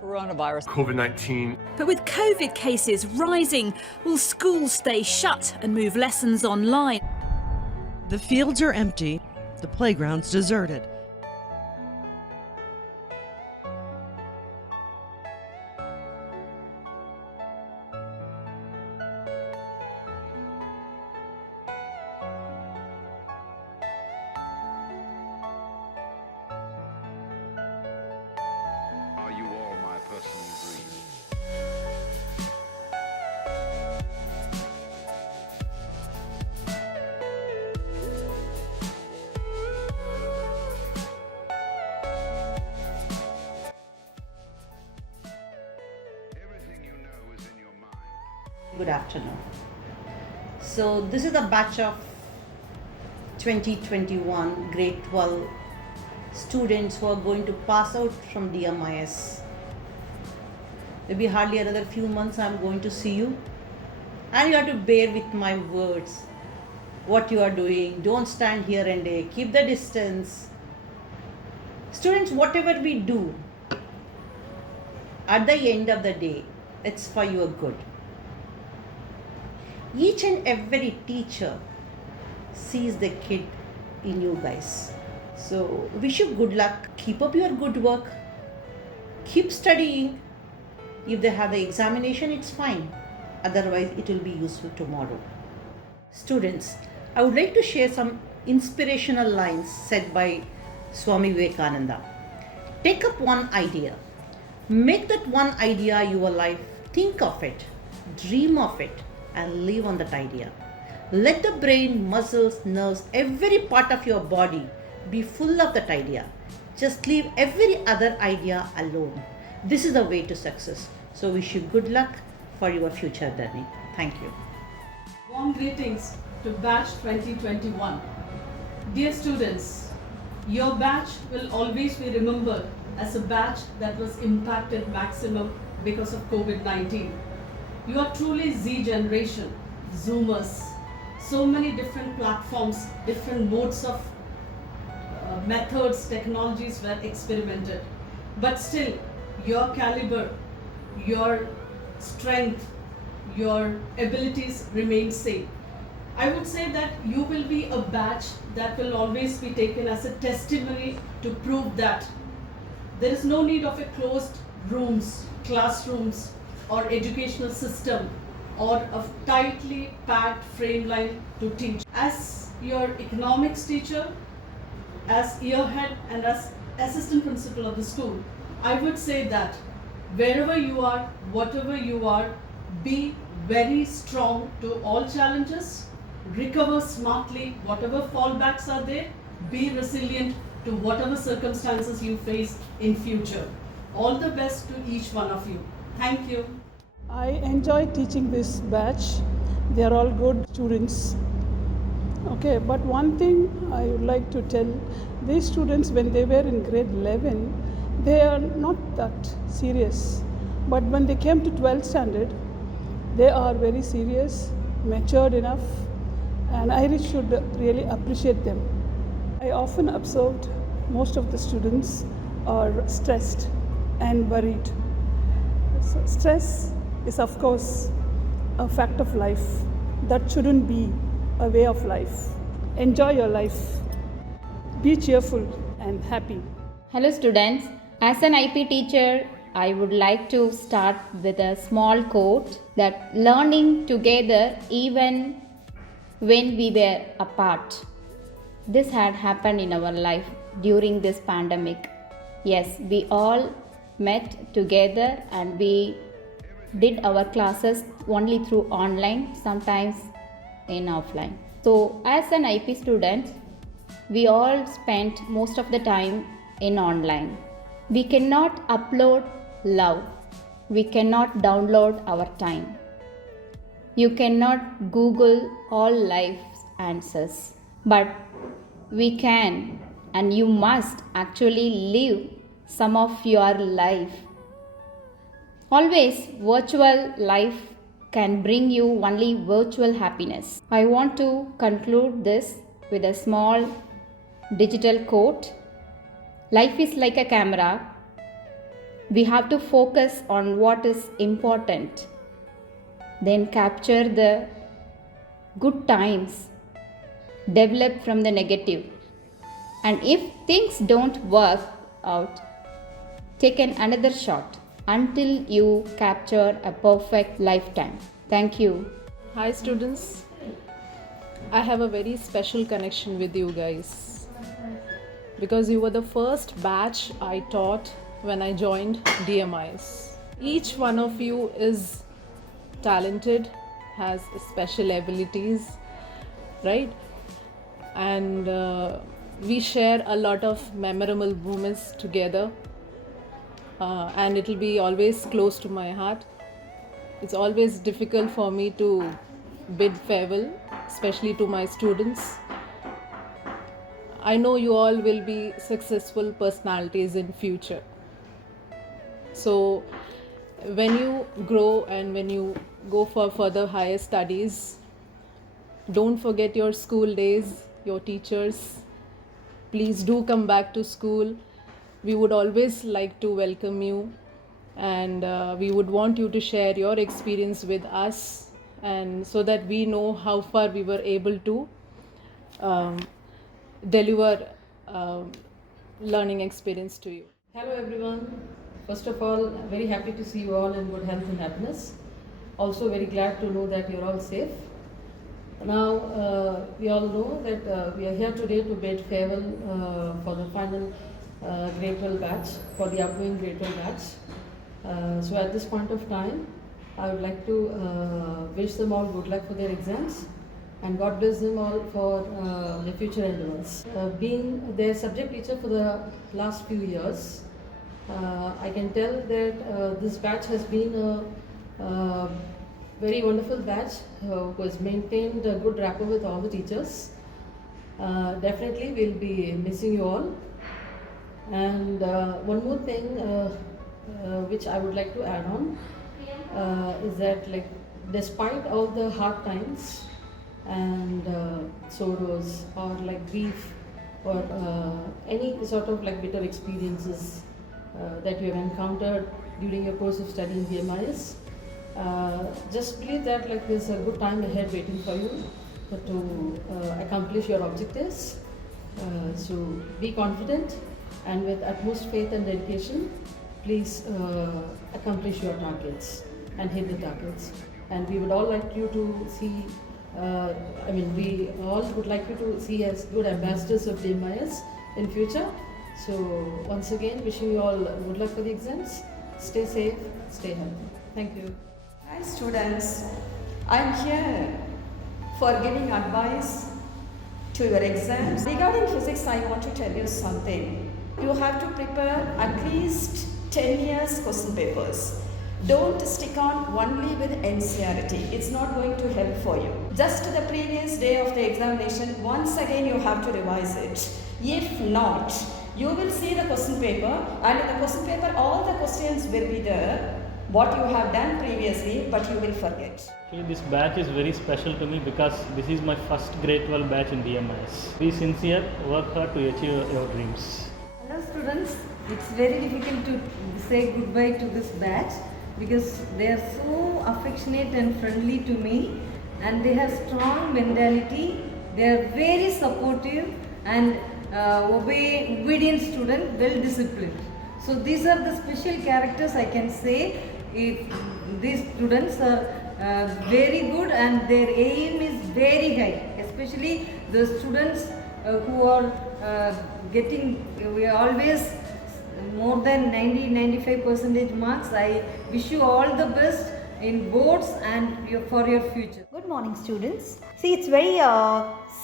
Coronavirus. COVID-19. But with COVID cases rising, will schools stay shut and move lessons online? The fields are empty, the playgrounds deserted. Are you all my personal dreams? Everything you know is in your mind. Good afternoon. So this is the batch of 2021 grade 12 students who are going to pass out from DMIS. Maybe hardly another few months I'm going to see you, and you have to bear with my words, what you are doing. Don't stand here and there, keep the distance. Students, whatever we do, at the end of the day, it's for your good. Each and every teacher sees the kid in you guys. So wish you good luck. Keep up your good work. Keep studying. If they have the examination, it's fine. Otherwise, it will be useful tomorrow. Students, I would like to share some inspirational lines said by Swami Vivekananda. Take up one idea. Make that one idea your life. Think of it. Dream of it. And live on that idea. Let the brain, muscles, nerves, every part of your body be full of that idea. Just leave every other idea alone. This is the way to success. So wish you good luck for your future journey. Thank you. Warm greetings to batch 2021. Dear students, your batch will always be remembered as a batch that was impacted maximum because of COVID-19. You are truly Z generation, Zoomers. So many different platforms, different modes of methods, technologies were experimented. But still, your caliber, your strength, your abilities remain same. I would say that you will be a batch that will always be taken as a testimony to prove that there is no need of a closed rooms, classrooms, or educational system, or a tightly packed frame line to teach. As your economics teacher, as year head and as assistant principal of the school, I would say that wherever you are, whatever you are, be very strong to all challenges, recover smartly, whatever fallbacks are there, be resilient to whatever circumstances you face in future. All the best to each one of you. Thank you. I enjoy teaching this batch. They are all good students. Okay, but one thing I would like to tell, these students when they were in grade 11, they are not that serious. But when they came to 12th standard, they are very serious, matured enough, and I should really appreciate them. I often observed most of the students are stressed and worried. So stress is of course a fact of life. That shouldn't be a way of life. Enjoy your life. Be cheerful and happy. Hello students, as an IP teacher, I would like to start with a small quote that learning together even when we were apart. This had happened in our life during this pandemic. Yes, we all met together and we did our classes only through online, sometimes in offline. So as an IP student, we all spent most of the time in online. We cannot upload love. We cannot download our time. You cannot Google all life's answers. But we can and you must actually live some of your life. Always, virtual life can bring you only virtual happiness. I want to conclude this with a small digital quote. Life is like a camera. We have to focus on what is important, then capture the good times, develop from the negative. And if things don't work out, take another shot until you capture a perfect lifetime. Thank you. Hi students, I have a very special connection with you guys because you were the first batch I taught when I joined DMIS. Each one of you is talented, has special abilities, right? And we share a lot of memorable moments together, and it will be always close to my heart. It's always difficult for me to bid farewell, especially to my students. I know you all will be successful personalities in future. So when you grow and when you go for further higher studies, don't forget your school days, your teachers. Please do come back to school. We would always like to welcome you, and we would want you to share your experience with us, and so that we know how far we were able to deliver learning experience to you. Hello everyone. First of all, very happy to see you all in good health and happiness. Also very glad to know that you're all safe. Now, we all know that we are here today to bid farewell for the final grade 12 batch, for the upcoming grade 12 batch. So at this point of time, I would like to wish them all good luck for their exams, and God bless them all for their future endeavors. Being their subject teacher for the last few years, I can tell that this batch has been a very wonderful batch who has maintained a good rapport with all the teachers. Definitely we'll be missing you all. And one more thing which I would like to add on is that, like, despite all the hard times and sorrows or like grief or any sort of like bitter experiences that you have encountered during your course of study in DMIS, just believe that like there's a good time ahead waiting for you to accomplish your objectives. So be confident, and with utmost faith and dedication, please accomplish your targets and hit the targets. And we would all like you to see, we all would like you to see as good ambassadors of DMIS in future. So once again, wishing you all good luck for the exams. Stay safe, stay healthy. Thank you. Hi students, I'm here for giving advice to your exams. Regarding physics, I want to tell you something. You have to prepare at least 10 years question papers. Don't stick on only with NCERT. It's not going to help for you. Just the previous day of the examination, once again you have to revise it. If not, you will see the question paper, and in the question paper all the questions will be there, what you have done previously, but you will forget. Actually, this batch is very special to me because this is my first grade 12 batch in DMIS. Be sincere, work hard to achieve your dreams. Hello students, it's very difficult to say goodbye to this batch because they are so affectionate and friendly to me, and they have strong mentality. They are very supportive and obedient student, well disciplined. So these are the special characters I can say. If these students are very good and their aim is very high, especially the students who are we are always more than 90-95% marks. I wish you all the best in boards and for your future. Good morning students. See, it's very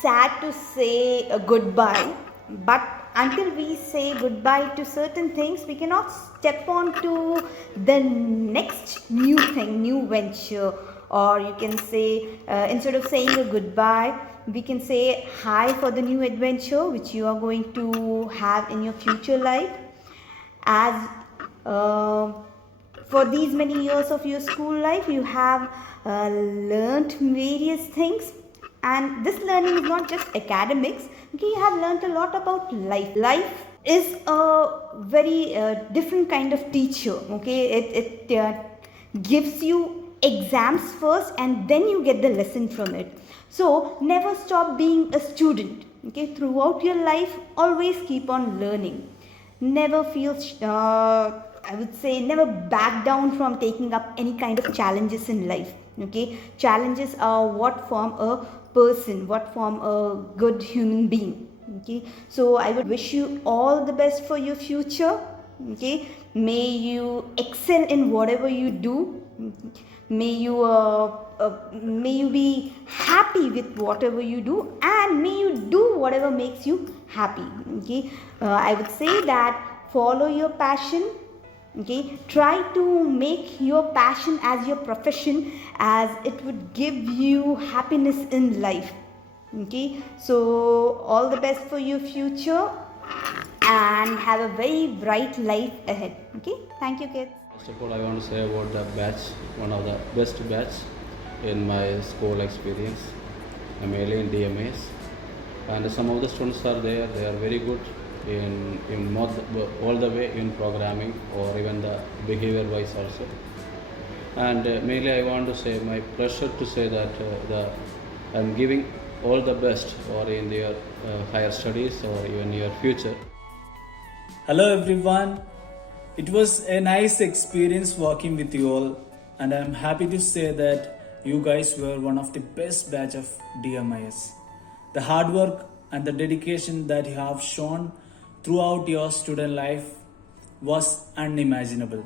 sad to say goodbye, but until we say goodbye to certain things, we cannot step on to the next new thing, new venture. Or you can say, instead of saying a goodbye, we can say hi for the new adventure which you are going to have in your future life. As for these many years of your school life, you have learnt various things, and this learning is not just academics. Okay, you have learnt a lot about life. Life is a very different kind of teacher. Okay, it gives you exams first, and then you get the lesson from it. So never stop being a student. Okay, throughout your life, always keep on learning. Never feel I would say never back down from taking up any kind of challenges in life. Okay, challenges are what form a person, what form a good human being. Okay, so I would wish you all the best for your future. Okay, may you excel in whatever you do. May you be happy with whatever you do, and may you do whatever makes you happy. Okay, I would say that follow your passion. Okay, try to make your passion as your profession, as it would give you happiness in life. Okay, so all the best for your future and have a very bright life ahead. Okay, thank you, kids. First of all, I want to say about the batch, one of the best batch in my school experience. I'm mainly in DMAs, and some of the students are there. They are very good in not all the way in programming or even the behavior wise also. And mainly I want to say my pleasure to say that I'm giving all the best or in their higher studies or even your future. Hello everyone. It was a nice experience working with you all, and I'm happy to say that you guys were one of the best batch of DMIS. The hard work and the dedication that you have shown throughout your student life was unimaginable.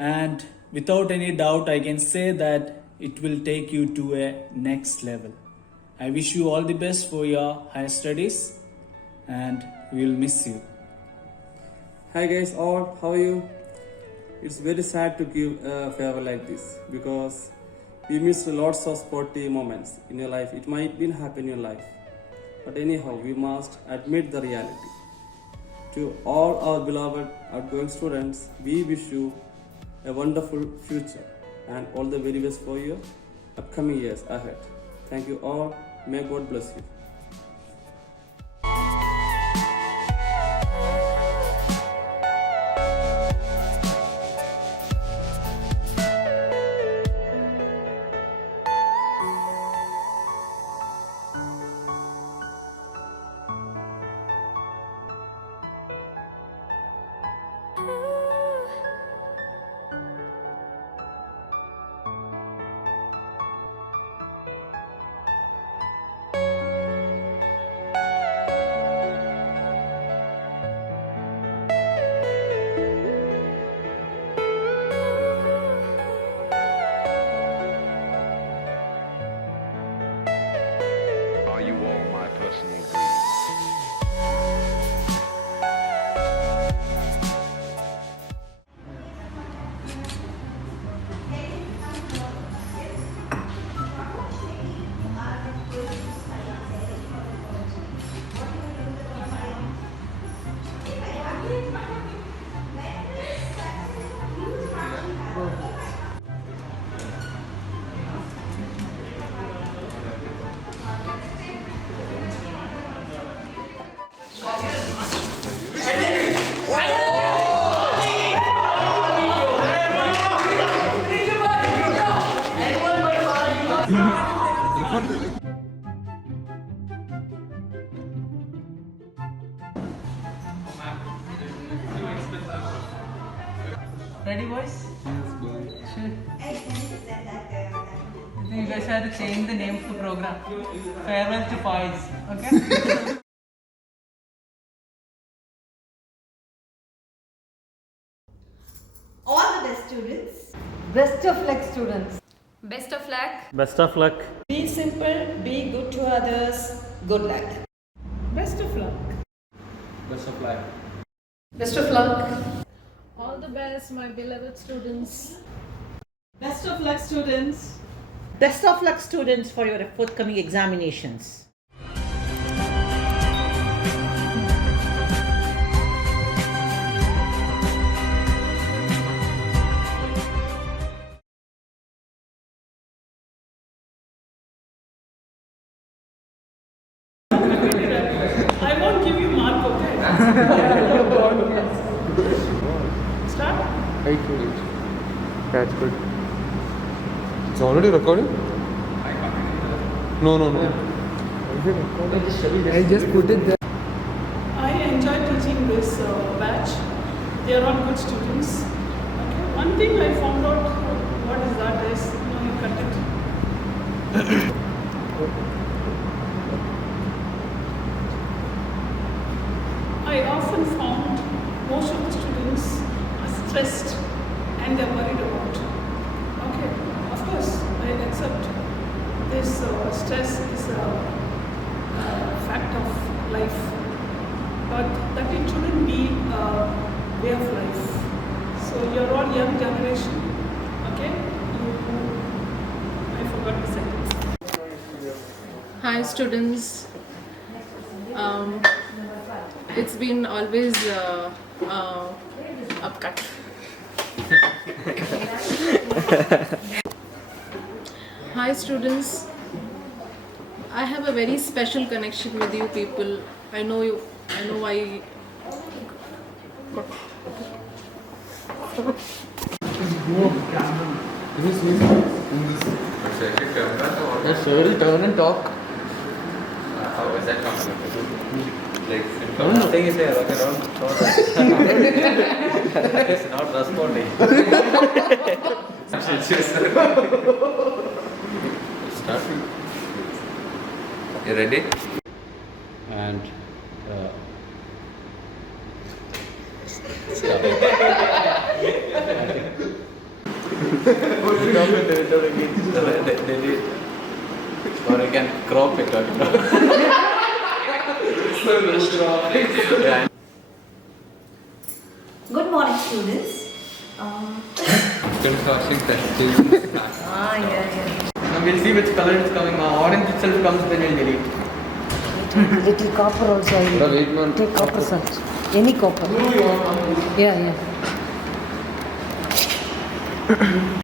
And without any doubt, I can say that it will take you to a next level. I wish you all the best for your higher studies, and we will miss you. Hi guys, all, how are you? It's very sad to give a farewell like this because we miss lots of sporty moments in your life. It might be happen in your life, but anyhow, we must admit the reality. To all our beloved outgoing students, we wish you a wonderful future and all the very best for your upcoming years ahead. Thank you all. May God bless you. Are you all my personal dreams? Ready, boys? Sure. I think you guys have to change the name of the program. Farewell to Pies. Okay? All the best, students. Best of luck, students. Best of luck. Best of luck. Be simple, be good to others. Good luck. Best of luck. Best of luck. Best of luck. All the best, my beloved students. Best of luck, students. Best of luck, students, for your forthcoming examinations. already recording? No. I just put it there. I enjoy teaching this batch. They are all good students. Okay. One thing I found out, what is that is, you cut it. I often found most of the students are stressed and they're worried about. Okay, of course, I accept this stress is a fact of life, but that it shouldn't be a way of life. So you're all young generation, okay? I forgot the sentence. Hi students. It's been always upcut. Hi students. I have a very special connection with you people. I know you. I know why. Yes, sir. Turn and talk. How is that comfortable? Like, nothing is here. Okay, don't. It's not responding. Start. You ready? And stop. Delete. Or you can crop it. Yeah. Good morning, students. Now we'll see which color is coming. Orange itself comes, then we'll delete. Little copper also. I will take copper, sir. Any copper. Yeah.